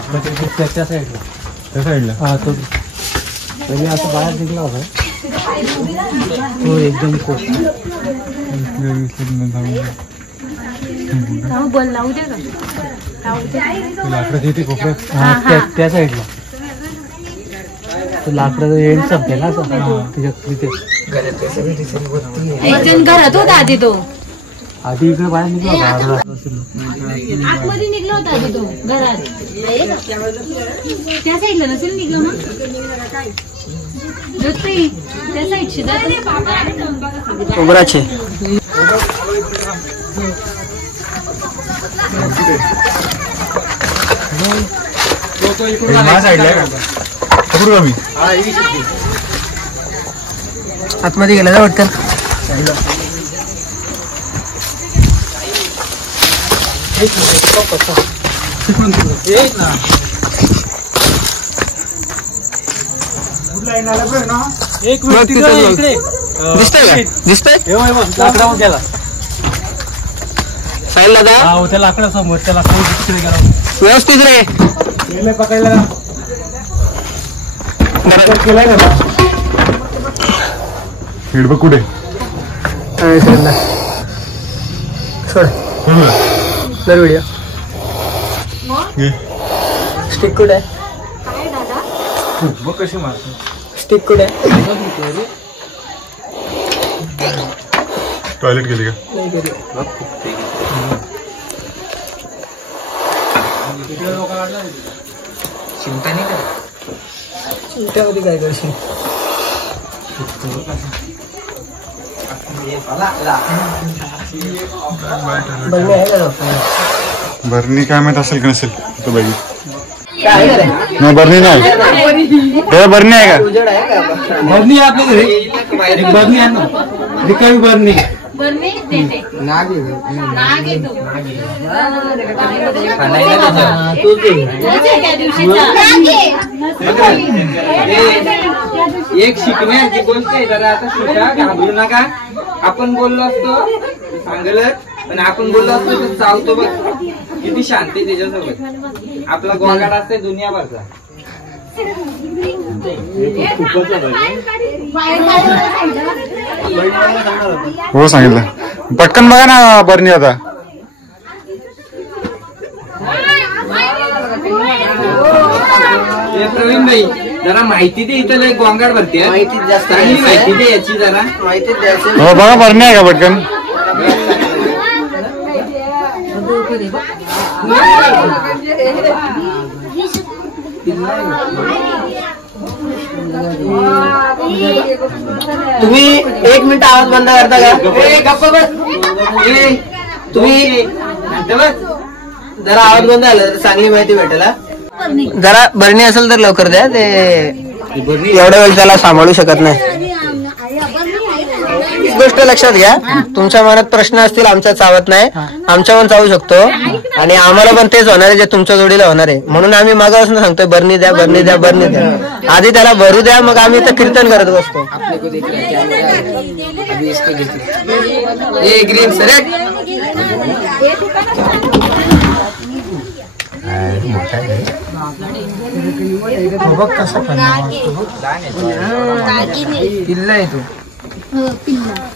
त्याच्या साईडला त्या साईडला हा तो पहिले असं बाहेर निघला होता तो एकदम बोल लावू दे का लाकडाची ती कोपऱ्यात त्या साईडला तो लाकडाचं एंड संपते ना असं त्याच्या तिथे एक जण घरात होता आधी तो आधी इकडे बाहेर निघला होता आतमध्ये निघला होता आधी तो घरात त्या साईडला नसेल निघलं मग त्या साईडची उघडाचे आतमध्ये गेला जा वाटतं एक मिनिट दिसतंय लाकडावर गेला साहिल दादा हा त्या लाकडासमोर त्या लाकडावर तिकडे गेला व्यवस्थित रे पकडला केलाय ना हेडबग कुठे सोड तर व्हिडिओ स्टिक कुठे आहे बघ कशी मारतो स्टिक कुठे आहे टॉयलेट गेली का नाही गेली चिंता नाही करत चिंतामध्ये काय करशील बरणी आहे का बरणी काय माहित असेल का नसेल तो बघी काय आहे नाही बरणी नाही बरणी आहे का उजेड आहे का बरणी आहे आपल्या घरी एक बरणी आहे ना रिकामी बरणी नाग एक शिकण्याची गोष्ट आहे जरा आता शिका घाबरू नका आपण बोललो असतो सांगलच पण आपण बोललो असतो तर चालतो बघ किती शांती त्याच्यासोबत आपला गोंगाट असते दुनियाभरचा हो सांगितलं पटकन बघा ना बरणी आता प्रवीण भाई जरा माहिती दे इथं लय गोंगाट भरते माहिती जास्त माहिती दे याची जरा माहिती द्यायची हो बघा बरणी आहे का पटकन तुम्ही 1 मिनिट आवाज बंद करता का तुम्ही जरा आवाज बंद झाला तर चांगली माहिती भेटेल जरा बरणी असेल तर लवकर द्या ते एवढ्या वेळ त्याला सांभाळू शकत नाही एक गोष्ट लक्षात घ्या तुमच्या मनात प्रश्न असतील आमच्या चावत नाही आमच्या पण चावू शकतो आणि आम्हाला पण तेच होणार आहे जे तुमच्या जोडीला होणार आहे म्हणून आम्ही मागापासून सांगतोय बरणी द्या बरणी द्या बरणी द्या आधी त्याला भरू द्या मग आम्ही तर कीर्तन करत बसतो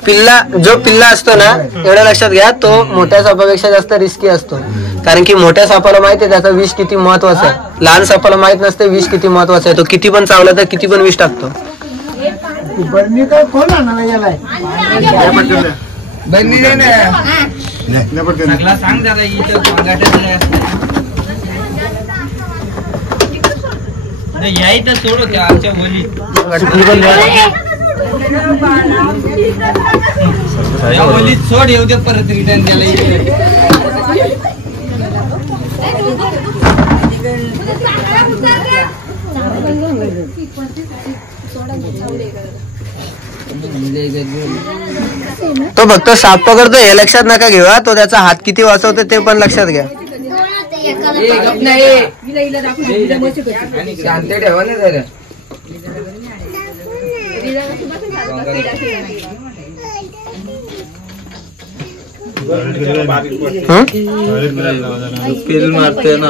पिल्ला जो पिल्ला असतो ना एवढं लक्षात घ्या तो मोठ्या सापापेक्षा जास्त रिस्की असतो कारण की मोठ्या सापाला माहिती आहे त्याचं विष किती महत्वाचं आहे लहान सापाला माहित नसते विष किती महत्वाचं आहे तो किती पण चावला तर किती पण विष टाकतो बरणी काय कोण आणायला गेलाय बरणी दे ना सगळा सांग जरा इथं गोंगाटात लय असतं याही तर सोड होत्या आमच्या बोलीत या बोलीत सोड येऊ दे परत रिटर्न त्याला तो फक्त साप पकडतो हे लक्षात नका घेऊ तो त्याचा हात किती वाचवतो ते पण लक्षात घ्या शांत ठेवा ना जरा स्केल मारतोय ना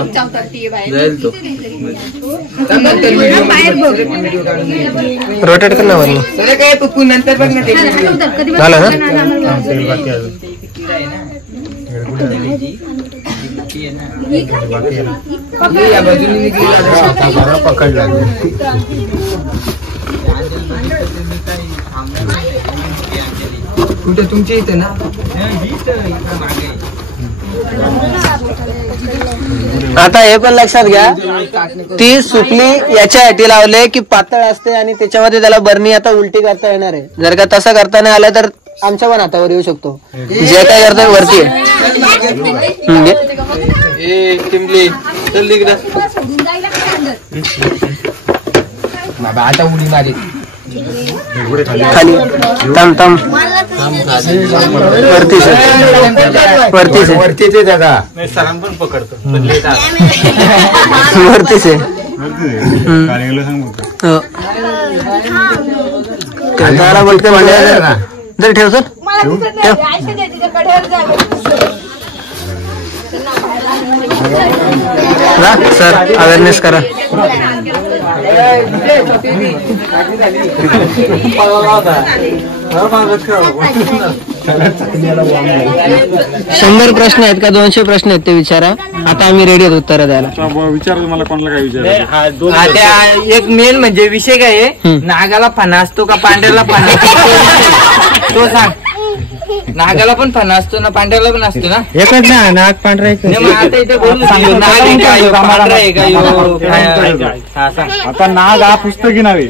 जाईल तो रोटेट कर ना वरनं. काय पप्पू नंतर बघ ना ते झालं ना. या बाजूने निघली पकडला कुठे तुमच्या इथे ना आता हे पण लक्षात घ्या, ती सुकली याच्यासाठी लावले की पातळ असते आणि त्याच्यामध्ये त्याला बरणी आता उलटी करता येणार आहे. जर का तसं करता नाही आलं तर आमच्या पण हातावर येऊ शकतो. जे काय करतोय वरती आहे. बाबा आता उडी मारे खाली तम वरतीच वरतीच वरतीच आहे दादा. वरतीच आहे. हो. त्याला बोलते म्हणल्या जर ठेव सर सर अवेअरनेस करा. शंभर प्रश्न आहेत का 200 प्रश्न आहेत ते विचारा. आता आम्ही रेडी आहोत उत्तर द्यायला. विचार तुम्हाला कोणाला काय विचार. एक मेन म्हणजे विषय काय आहे, नागाला फणा असतो का पांढऱ्याला फणा असतो तो सांग. नागाला पण फणा असतो ना पांढऱ्याला पण असतो ना. एकच ना नाग पांढरा एक. आता इथे बोलू नाग आहे का पांढरा आहे का. आता नाग हा पुस्तकी नाव आहे,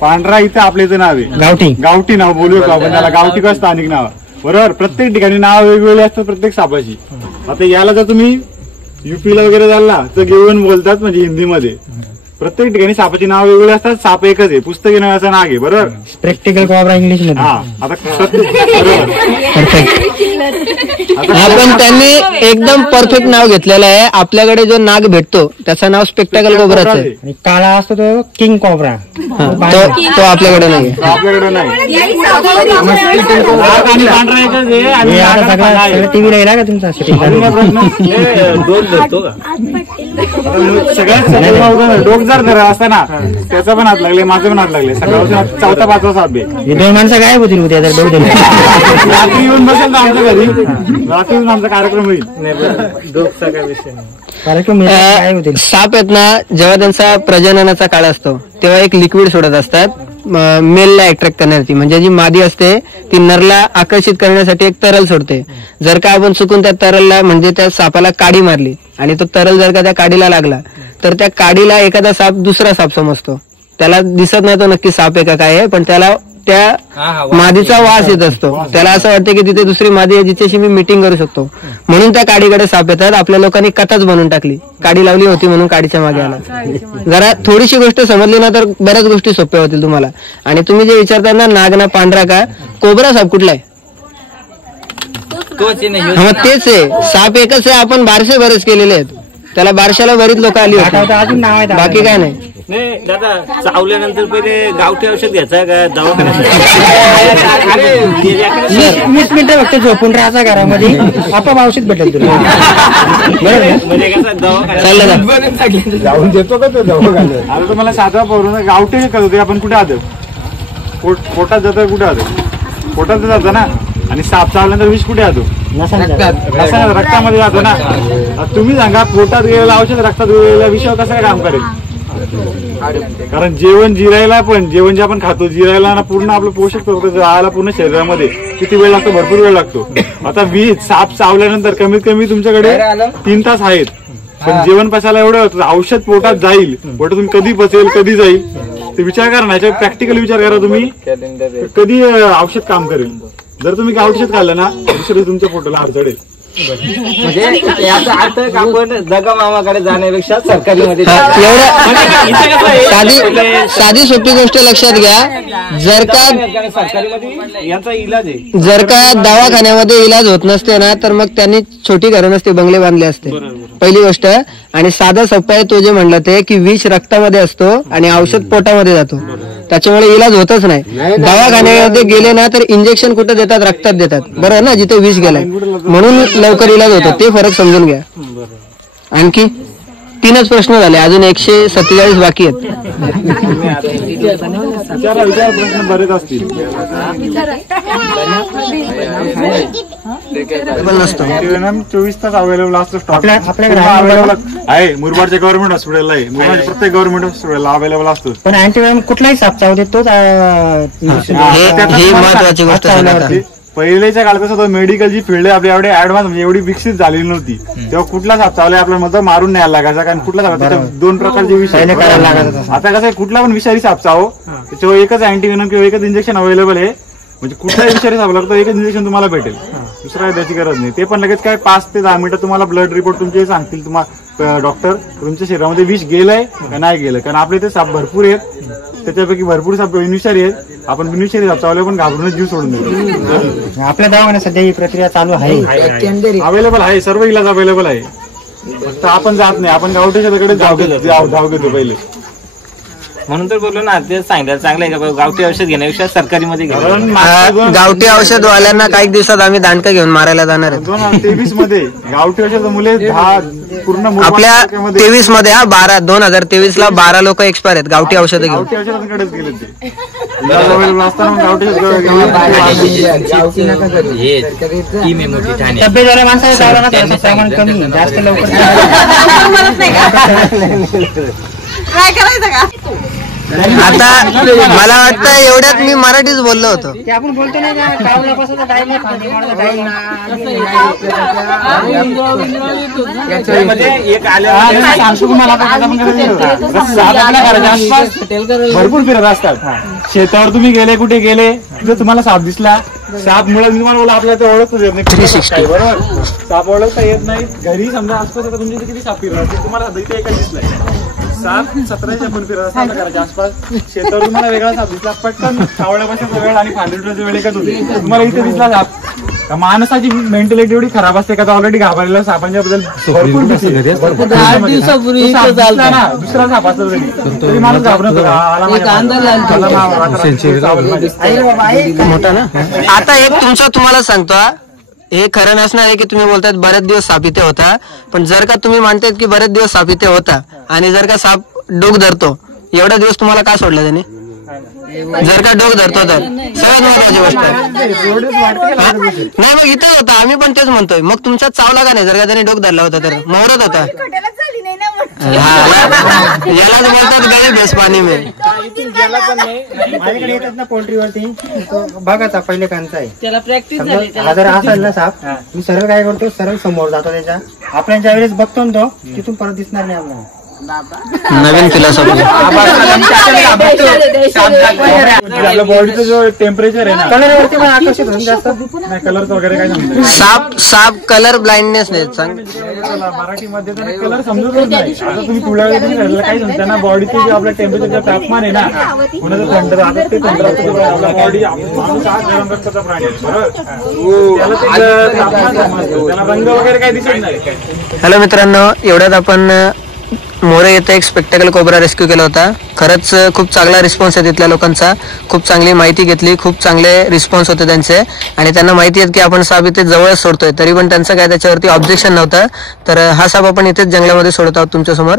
पांढरा इथे आपल्या इथे नाव आहे गावठी. गावठी नाव बोलूया का आपण त्याला, गावठी का स्थानिक नाव. बरोबर, प्रत्येक ठिकाणी नाव वेगवेगळे असतात प्रत्येक सापाची. आता याला जर तुम्ही युपीला वगैरे झाला तर घेऊन बोलतात म्हणजे हिंदीमध्ये. प्रत्येक ठिकाणी सापाची नाव वेगवेगळे असतात. साप एकच आहे, पुस्तकी नावाचं नाग आहे. बरोबर, प्रॅक्टिकल कॉबरा इंग्लिश मध्ये. हा आता बरोबर. आपण त्यांनी एकदम परफेक्ट नाव घेतलेलं आहे. आपल्याकडे जो नाग भेटतो त्याचं नाव स्पेक्टाकल कोबराच आहे. आणि काळा असतो तो किंग कॉबरा. तो आपल्याकडे नाही. आपल्याकडे नाही. सगळं टीव्हीला येला का तुमचा सगळ्यात डोक जर धरा असता ना त्याचा पण हात लागले, माझं पण हात लागले. सकाळपासून 4था 5वा साप आहे. 2 माणसं काय होतील उद्या जर डोक दिले. रात्री येऊन बसेल ना आमच्या घरी, रात्री येऊन आमचा कार्यक्रम होईल. कार्यक्रम काय होतील. साप आहेत ना, जेव्हा त्यांचा प्रजननाचा काळ असतो तेव्हा एक लिक्विड सोडत असतात मेलला अट्रॅक्ट करण्यासाठी. म्हणजे जी मादी असते ती नरला आकर्षित करण्यासाठी एक तरल सोडते. जर का आपण चुकून त्या तरलला म्हणजे त्या सापाला काडी मारली आणि तो तरल जर का त्या काडीला लागला तर त्या काडीला एखादा साप दुसरा साप समजतो. त्याला दिसत नाही तो नक्की साप आहे का काय आहे, पण त्याला त्या मादीचा वास येत असतो. त्याला असं वाटतं की तिथे दुसरी मादी आहे जिच्याशी मी मीटिंग करू शकतो, म्हणून त्या काडीकडे साप येतात. आपल्या लोकांनी कथाच बनवून टाकली, काडी लावली होती म्हणून काडीच्या मागे आला. जरा थोडीशी गोष्ट समजली ना तर बऱ्याच गोष्टी सोप्या होतील तुम्हाला. आणि तुम्ही जे विचारता ना नाग ना पांढरा का कोबरा साप कुठला आहे, तेच आहे. साप एकच आहे. आपण बारसे बरेच केलेले आहेत. त्याला बारशाला बरीच लोक आली होती, अजून नाव आहे बाकी काय नाही. नाही दादा, चावल्यानंतर पहिले गावठी औषध घ्यायचं का दवाखान्यात? 20 मिनिटं फक्त झोपून राहायचा घरामध्ये, आपोआप औषध भेटेल तुला. म्हणजे कसं दवाखान्यात जाऊन देतो का तो दवाखान्यात. आता तुम्हाला साधा पवरून गावठी करत होते आपण. कुठे आलो, पोटात जातो. कुठे आलो, पोटात जातो ना. आणि साप चावल्यानंतर विष कुठे जातो, रक्तामध्ये जातो ना. तुम्ही सांगा, पोटात गेलेलं औषध रक्तात गेलेल्या विषयावर कसं काय काम करेल. कारण जेवण जिरायला पण, जेवण जे आपण खातो जिरायला ना पूर्ण आपलं पोषक जायला पूर्ण शरीरामध्ये किती वेळ लागतो, भरपूर वेळ लागतो. आता साप चावल्यानंतर कमीत कमी तुमच्याकडे 3 तास आहेत. पण जेवण पचायला एवढं औषध पोटात जाईल, पोटात तुम्ही कधी पचेल कधी जाईल ते विचार करा ना. याच्यावर प्रॅक्टिकल विचार करा तुम्ही, कधी औषध काम करेल. जर तुम्ही औषध खाल्लं ना दुसरे तुमच्या पोटाला अडचण. म्हणजे याचा अर्थ आपण जगा मामाकडे जाण्यापेक्षा सरकारी मध्ये साधी सोपी गोष्ट लक्षात घ्या. जर का सरकारी याचा इलाज आहे, जर का दवाखान्यामध्ये इलाज होत नसते ना तर मग त्यांनी छोटी घरं नसते, बंगले बांधले असते. पहिली गोष्ट. आणि साधा सोपा आहे तो जे म्हणलं ते की विष रक्तामध्ये असतो आणि औषध पोटामध्ये जातो, त्याच्यामुळे इलाज होतच नाही. दवाखान्यामध्ये गेले ना तर इंजेक्शन कुठे देतात, रक्तात देतात, बरोबर ना, जिथे विष गेलाय, म्हणून लवकर इलाज होतो. ते फरक समजून घ्या. आणखी 3च प्रश्न झाले, अजून 147 बाकी आहेत. प्रश्न बरेच असतील. नसतो 24 तास अवेलेबल असतो स्टॉक आपल्याकडे आहे. मुरबाडच्या गव्हर्नमेंट हॉस्पिटलला आहे, मुरबाडच्या प्रत्येक गव्हर्नमेंट हॉस्पिटलला अवेलेबल असतो. पण अँटीव्हायरल कुठलाही साप चावते तोच ही महत्वाची गोष्ट आहे. पहिलेच्या काळात कसं होतं, मेडिकलची फील्ड आपल्या एवढे ऍडव्हान्स म्हणजे एवढी विकसित झालेली नव्हती, तेव्हा कुठला साप चावला आपल्याला मग मारून न्यायला लागायचा, कारण कुठला साप 2 प्रकारचे विषय करायला लागायचा. आता कसं कुठला पण विषारी साप चावो त्याच्यावर एकच अँटीव्हेनम किंवा एकच इंजेक्शन अवेलेबल आहे, म्हणजे कुठलाही विषारी साप लागतो एकच इंजेक्शन तुम्हाला भेटेल, दुसरा द्यायची गरज नाही. ते पण लगेच काय 5 ते 10 मिनिटं तुम्हाला ब्लड रिपोर्ट तुमचे सांगतील, तुम्हाला डॉक्टर तुमच्या शरीरामध्ये विष गेलंय का नाही गेलं, कारण आपल्या इथे साप भरपूर आहेत, त्याच्यापैकी भरपूर साप विषारी आहेत. आपण विषारी साप चावले पण घाबरूनच जीव सोडून देतो. आपल्या दवाखान्यात सध्या ही प्रक्रिया चालू आहे, अवेलेबल आहे, सर्व इलाज अवेलेबल आहे, फक्त आपण जात नाही, आपण गावठी शेताकडे धाव घेतो पहिले. म्हणून तर बोललो ना, ते सांगितलं चांगलं आहे का गावठी औषध घेण्यापेक्षा सरकारी मध्ये गावठी औषध वाल्यांना काही दिवसात आम्ही दांडका घेऊन मारायला जाणार आहे. 2023 मध्ये गावठी औषध मुले 10 पूर्ण आपल्या 23 मध्ये 2023 ला 12 लोक एक्सपायर आहेत गावठी औषध घेऊन. गावठी औषधांकडेच गेले ते असताना गावठी तब्येत झाल्या माणसाला चावला ना प्रमाण कमी जास्त लवकर काय करायचं का? आता मला वाटतं एवढ्यात मी मराठीच बोललो होतो. ते आपण बोलतो नाही का, कावल्यापासून डायला भरपूर फिरत असतात. शेतावर तुम्ही गेले, कुठे गेले, जर तुम्हाला साप दिसला, साप मुळे तुम्हाला बोला आपल्याला ते ओळखता येत नाही, 360 बरोबर, साप ओळखता येत नाही. घरी समजा आसपास आता तुमच्या किती साप फिरत तुम्हाला इथे एकच दिसलाय, साप 17 आपण फिरत असतात घराच्या आसपास, शेतावर तुम्हाला वेगळा साप दिसला, पटकन कावळ्यापासून वेळ आणि फांदीचा वेळ एकच होते. तुम्हाला इथे दिसला साप, माणसाची मेंटॅलिटी एवढी खराब असते का, तो ऑलरेडी घाबरलेला सापांच्या बद्दल भरपूर दुसरा साप असतो तरी माणूस घाबरत मोठा ना. आता एक तुम्हाला सांगतो, हे खरं नसणार आहे की तुम्ही बोलतायत बरेच दिवस साप इथे होता, पण जर का तुम्ही मानतायत की बरेच दिवस साप इथे होता आणि जर का साप डोक धरतो, एवढा दिवस तुम्हाला का सोडला त्याने? जर का डोक धरतो तर सगळ्यात महत्वाची गोष्ट नाही. मग इथे होता, आम्ही पण तेच म्हणतोय, मग तुमचा चावला का नाही? जर का त्याने डोक धरला होता तर मोहरत होता. यालाच बोलतात गळे भेस पाणी में. माझ्याकडे येतात ना पोल्ट्रीवरती, बघाचा पहिले कांचा आहे, त्याला प्रॅक्टिस झाली. हा जर असेल ना साप, मी सरळ काय करतो, सरळ समोर जातो त्याच्या, आपण ज्या वेळेस बघतो ना तो तिथून परत दिसणार नाही आपल्याला. नवीन फिलॉसॉफी. आपल्या बॉडीचं जो टेम्परेचर आहे ना, कलरवरती पण आकर्षित होऊन जास्त. कलर वगैरे काय साप कलर ब्लाइंडनेस नाही सांग मराठीमध्ये कलर समजतच नाही. आता तुम्ही तुळ्या काय सांगता, त्यांना बॉडीचे जे आपल्या टेम्परेचरचं तापमान आहे ना, कुणाचं थंड राहतं ते थंड राहतं, आपल्या बॉडी माणूस हा गरम रक्ताचा प्राणी आहे, त्याला रंग वगैरे काय दिसत नाही. हॅलो मित्रांनो, एवढ्यात आपण मोरे येथे एक स्पेक्टेकल कोब्रा रेस्क्यू केला होता. खरंच खूप चांगला रिस्पॉन्स आहे तिथल्या लोकांचा, खूप चांगली माहिती घेतली, खूप चांगले रिस्पॉन्स होते त्यांचे, आणि त्यांना माहिती आहे की आपण साप इथे जवळ सोडतोय, तरी पण त्यांचं काय त्याच्यावरती ऑब्जेक्शन नव्हतं. तर हा साप आपण इथेच जंगलामध्ये सोडत आहोत तुमच्यासमोर.